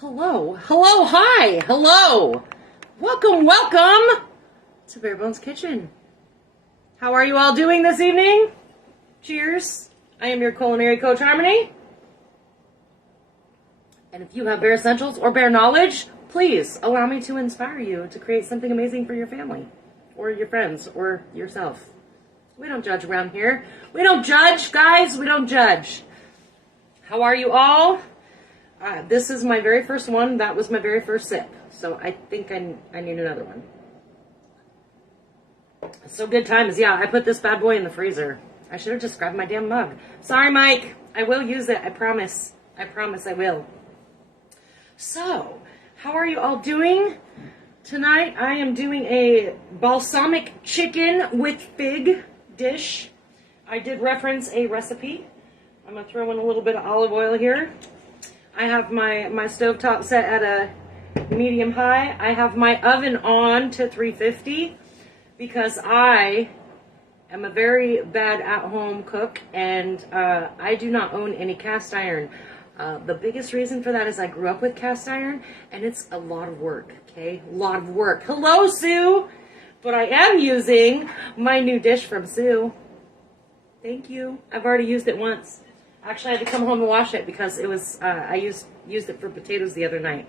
Hello, hi, hello. Welcome to Bare Bones Kitchen. How are you all doing this evening? Cheers. I am your culinary coach, Harmony. And if you have bare essentials or bare knowledge, please allow me to inspire you to create something amazing for your family or your friends or yourself. We don't judge around here. We don't judge, guys. We don't judge. How are you all? This is my very first one. That was my very first sip. So I think I need another one. So good times. Yeah, I put this bad boy in the freezer. I should have just grabbed my damn mug. Sorry, Mike. I will use it. I promise. I promise I will. So, how are you all doing? Tonight I am doing a balsamic chicken with fig dish. I did reference a recipe. I'm going to throw in a little bit of olive oil here. I have my stovetop set at a medium high. I have my oven on to 350 because I am a very bad at-home cook and I do not own any cast iron. The biggest reason for that is I grew up with cast iron and it's a lot of work, okay? A lot of work. Hello, Sue! But I am using my new dish from Sue. Thank you. I've already used it once. Actually, I had to come home and wash it because it was I used it for potatoes the other night.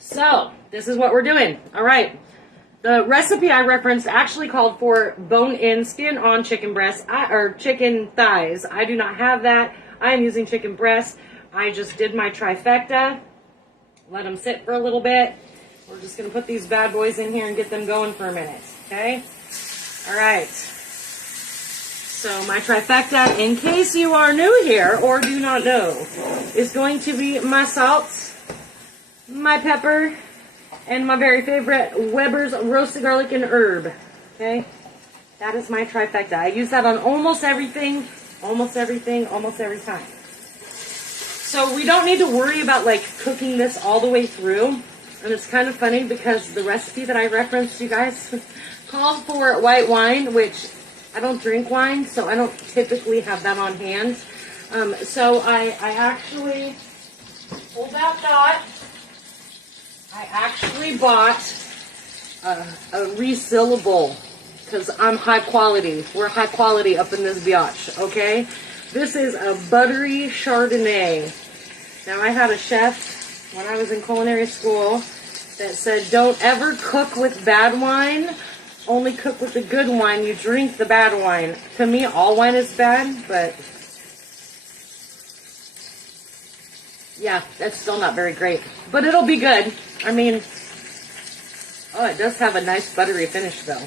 So, this is what we're doing. All right. The recipe I referenced actually called for bone-in, skin-on chicken breast, or chicken thighs. I do not have that. I am using chicken breast. I just did my trifecta. Let them sit for a little bit. We're just going to put these bad boys in here and get them going for a minute. Okay? All right. So my trifecta, in case you are new here or do not know, is going to be my salt, my pepper, and my very favorite Weber's roasted garlic and herb. Okay? That is my trifecta. I use that on almost everything every time. So we don't need to worry about like cooking this all the way through. And it's kind of funny because the recipe that I referenced, you guys, calls for white wine, which I don't drink wine, so I don't typically have that on hand. So I actually pulled out that. I actually bought a refillable because I'm high quality. We're high quality up in this biatch, okay? This is a buttery Chardonnay. Now, I had a chef when I was in culinary school that said, don't ever cook with bad wine. Only cook with the good wine. You drink the bad wine. To me, all wine is bad, but yeah, that's still not very great. But it'll be good. I mean, oh, it does have a nice buttery finish, though.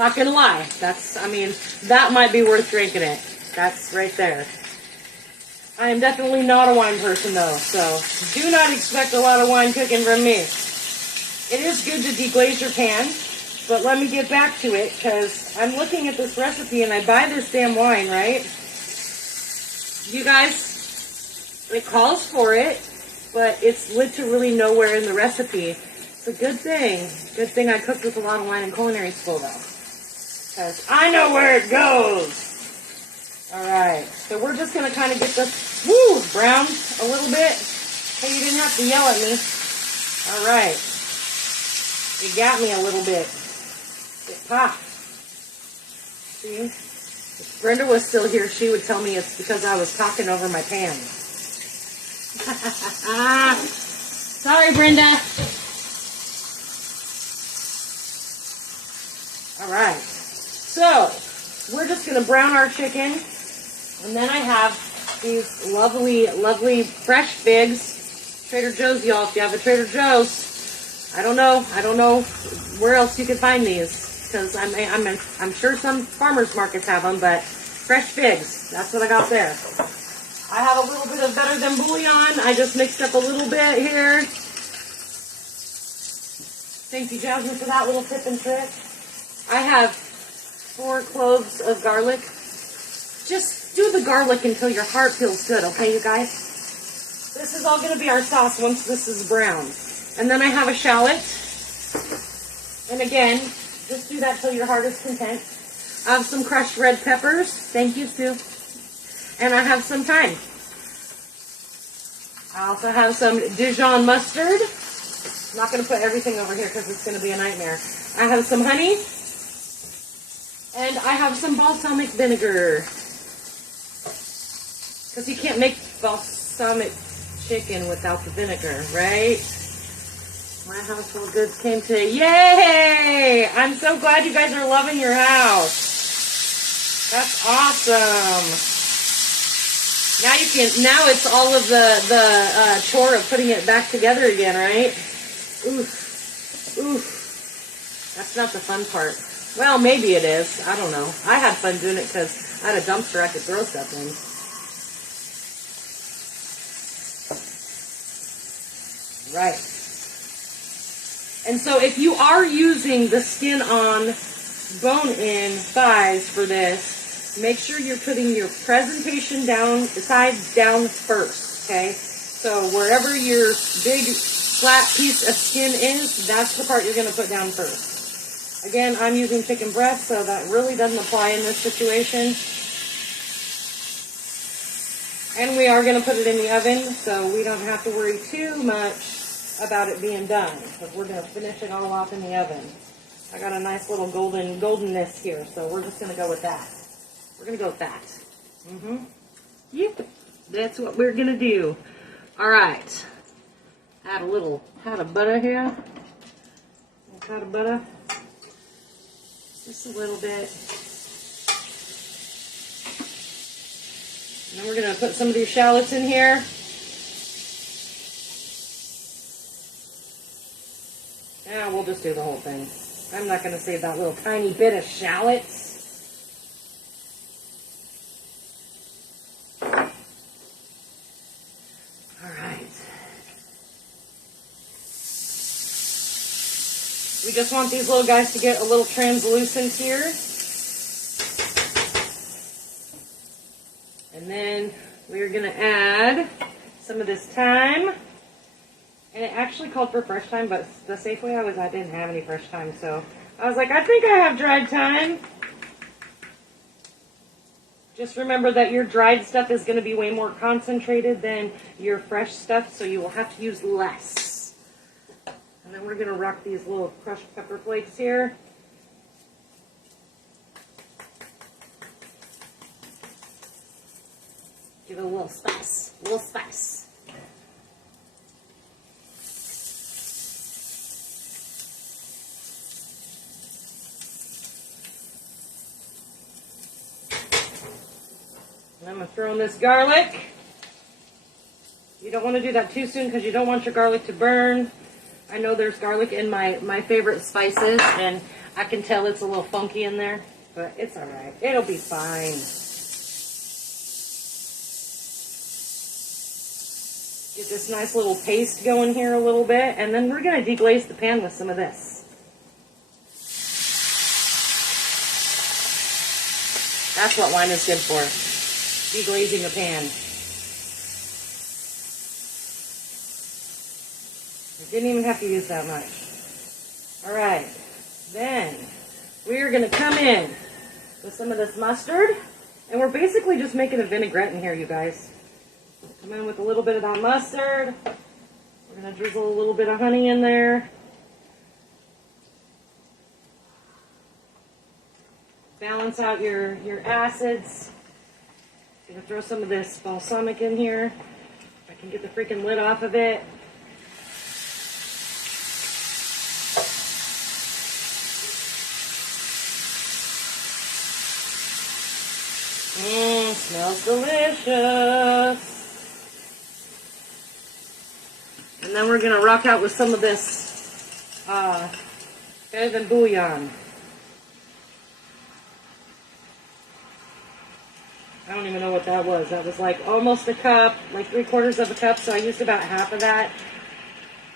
Not gonna lie. That might be worth drinking it. That's right there. I am definitely not a wine person, though, so do not expect a lot of wine cooking from me. It is good to deglaze your pan. But let me get back to it, because I'm looking at this recipe, and I buy this damn wine, right? You guys, it calls for it, but it's literally nowhere in the recipe. It's a good thing. Good thing I cooked with a lot of wine in culinary school, though. Because I know where it goes. All right, so we're just going to kind of get this, browned a little bit. Hey, you didn't have to yell at me. All right. You got me a little bit. It popped. See? If Brenda was still here, she would tell me it's because I was talking over my pan. Sorry, Brenda. All right. So, we're just going to brown our chicken. And then I have these lovely, lovely fresh figs. Trader Joe's, y'all. If you have a Trader Joe's, I don't know where else you can find these. Because I'm sure some farmers markets have them, but fresh figs, that's what I got there. I have a little bit of Better Than Bouillon. I just mixed up a little bit here. Thank you, Jasmine, for that little tip and trick. I have 4 cloves of garlic. Just do the garlic until your heart feels good, okay, you guys? This is all going to be our sauce once this is brown. And then I have a shallot. And again, just do that till your heart is content. I have some crushed red peppers. Thank you, Sue. And I have some thyme. I also have some Dijon mustard. I'm not going to put everything over here because it's going to be a nightmare. I have some honey. And I have some balsamic vinegar. Because you can't make balsamic chicken without the vinegar, right? My household goods came today. Yay! I'm so glad you guys are loving your house. That's awesome. Now you can. Now it's all of the chore of putting it back together again, right? Oof, oof. That's not the fun part. Well, maybe it is. I don't know. I had fun doing it because I had a dumpster I could throw stuff in. Right. And so if you are using the skin-on bone-in thighs for this, make sure you're putting your presentation down, sides down first, okay? So wherever your big flat piece of skin is, that's the part you're going to put down first. Again, I'm using chicken breast, so that really doesn't apply in this situation. And we are going to put it in the oven, so we don't have to worry too much about it being done, because we're going to finish it all off in the oven. I got a nice little goldenness here, so we're just going to go with that. We're going to go with that. Yep, that's what we're going to do. All right. Add a little pat of butter here. A pat of butter. Just a little bit. And then we're going to put some of these shallots in here. Yeah, we'll just do the whole thing. I'm not going to save that little tiny bit of shallots. All right. We just want these little guys to get a little translucent here. And then we're going to add some of this thyme. And it actually called for fresh thyme, but the Safeway I was at didn't have any fresh thyme. So I was like, I think I have dried thyme. Just remember that your dried stuff is going to be way more concentrated than your fresh stuff, so you will have to use less. And then we're going to rock these little crushed pepper flakes here. Give it a little spice, a little spice. And I'm going to throw in this garlic. You don't want to do that too soon because you don't want your garlic to burn. I know there's garlic in my favorite spices, and I can tell it's a little funky in there, but it's all right. It'll be fine. Get this nice little paste going here a little bit, and then we're going to deglaze the pan with some of this. That's what wine is good for. Deglazing a pan. I didn't even have to use that much. All right, then we're going to come in with some of this mustard, and we're basically just making a vinaigrette in here, you guys. Come in with a little bit of that mustard. We're going to drizzle a little bit of honey in there. Balance out your acids. I'm going to throw some of this balsamic in here. If I can get the freaking lid off of it. Smells delicious. And then we're going to rock out with some of this better than bouillon. I don't even know what that was. That was like almost a cup, like 3/4 of a cup, so I used about half of that.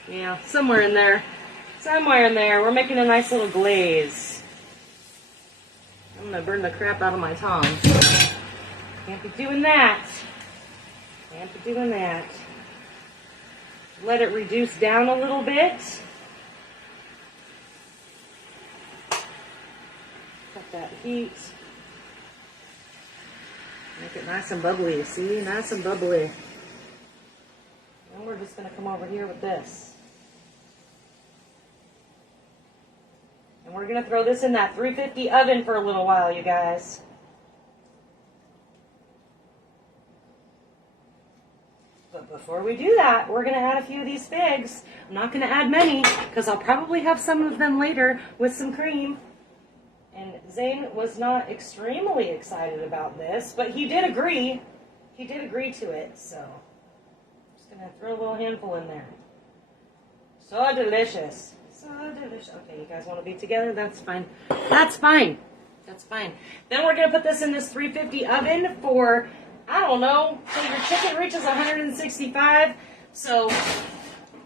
Yeah, somewhere in there. Somewhere in there. We're making a nice little glaze. I'm going to burn the crap out of my tongue. Can't be doing that. Can't be doing that. Let it reduce down a little bit. Cut that heat. Make it nice and bubbly. See? Nice and bubbly. And we're just going to come over here with this. And we're going to throw this in that 350 oven for a little while, you guys. But before we do that, we're going to add a few of these figs. I'm not going to add many because I'll probably have some of them later with some cream. And Zane was not extremely excited about this, but he did agree. He did agree to it, so I'm just going to throw a little handful in there. So delicious. So delicious. Okay, you guys want to be together? That's fine. That's fine. That's fine. Then we're going to put this in this 350 oven for, I don't know, so your chicken reaches 165, so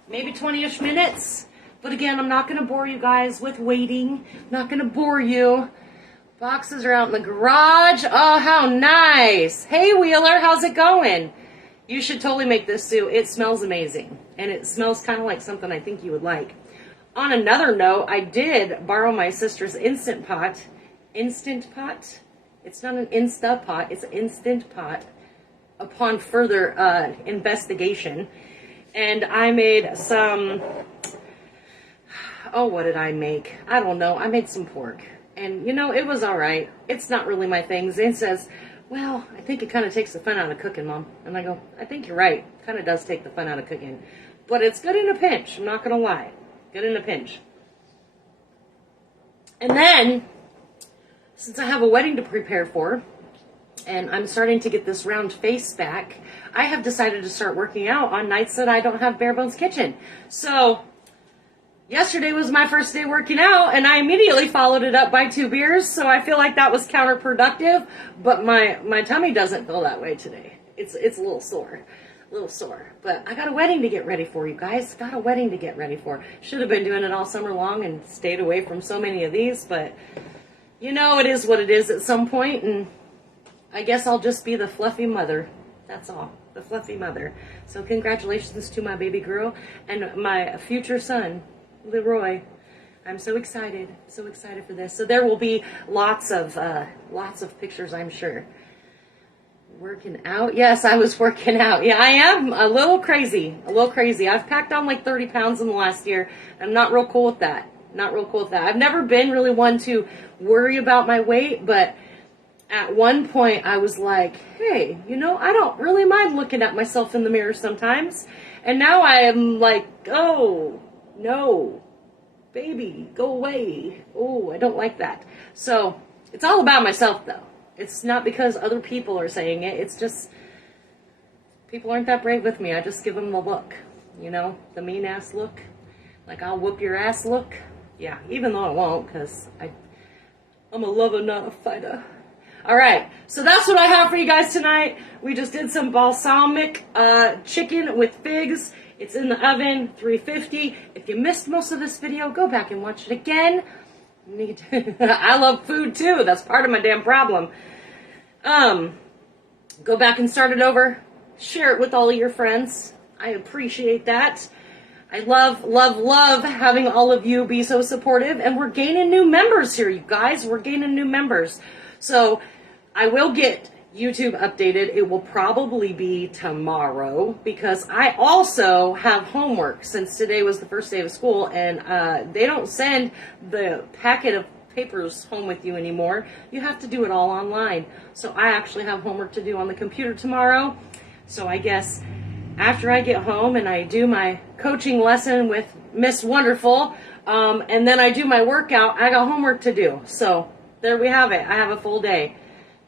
maybe 20-ish minutes. But again, I'm not going to bore you guys with waiting. I'm not going to bore you. Boxes are out in the garage. Oh, how nice. Hey, Wheeler, how's it going? You should totally make this too. It smells amazing. And it smells kind of like something I think you would like. On another note, I did borrow my sister's Instant Pot. Instant Pot? It's not an Insta Pot. It's an Instant Pot. Upon further investigation. And I made some... Oh, what did I make? I don't know. I made some pork. And, you know, it was all right. It's not really my thing. Zane says, well, I think it kind of takes the fun out of cooking, Mom. And I go, I think you're right. It kind of does take the fun out of cooking. But it's good in a pinch. I'm not going to lie. Good in a pinch. And then, since I have a wedding to prepare for, and I'm starting to get this round face back, I have decided to start working out on nights that I don't have Bare Bones Kitchen. So... yesterday was my first day working out, and I immediately followed it up by 2 beers, so I feel like that was counterproductive, but my tummy doesn't feel that way today. It's a little sore. But I got a wedding to get ready for, you guys. Got a wedding to get ready for. Should have been doing it all summer long and stayed away from so many of these, but, you know, it is what it is at some point, and I guess I'll just be the fluffy mother. That's all. The fluffy mother. So congratulations to my baby girl and my future son, Leroy. I'm so excited for this. So there will be lots of pictures, I'm sure. Working out? Yes, I was working out. Yeah, I am a little crazy. I've packed on like 30 pounds in the last year. I'm not real cool with that. I've never been really one to worry about my weight, but at one point I was like, hey, you know, I don't really mind looking at myself in the mirror sometimes. And now I am like, oh, no, baby, go away. Oh, I don't like that. So it's all about myself, though. It's not because other people are saying it. It's just people aren't that brave with me. I just give them the look, you know, the mean ass look, like I'll whoop your ass look. Yeah, even though I won't, because I'm a lover, not a fighter. All right, so that's what I have for you guys tonight. We just did some balsamic chicken with figs. It's in the oven, 350. If you missed most of this video, go back and watch it again. I love food too. That's part of my damn problem. Go back and start it over. Share it with all of your friends. I appreciate that. I love having all of you be so supportive. And we're gaining new members here, you guys. We're gaining new members. So I will get YouTube updated. It will probably be tomorrow because I also have homework since today was the first day of school, and they don't send the packet of papers home with you anymore. You have to do it all online. So I actually have homework to do on the computer tomorrow. So I guess after I get home and I do my coaching lesson with Miss Wonderful, and then I do my workout, I got homework to do. So there we have it. I have a full day.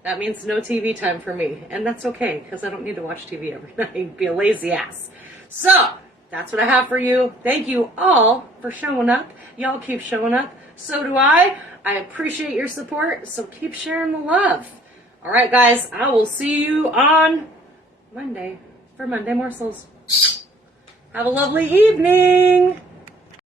That means no TV time for me. And that's okay, because I don't need to watch TV every night. Be a lazy ass. So, that's what I have for you. Thank you all for showing up. Y'all keep showing up. So do I. I appreciate your support, so keep sharing the love. All right, guys. I will see you on Monday for Monday Morsels. Have a lovely evening.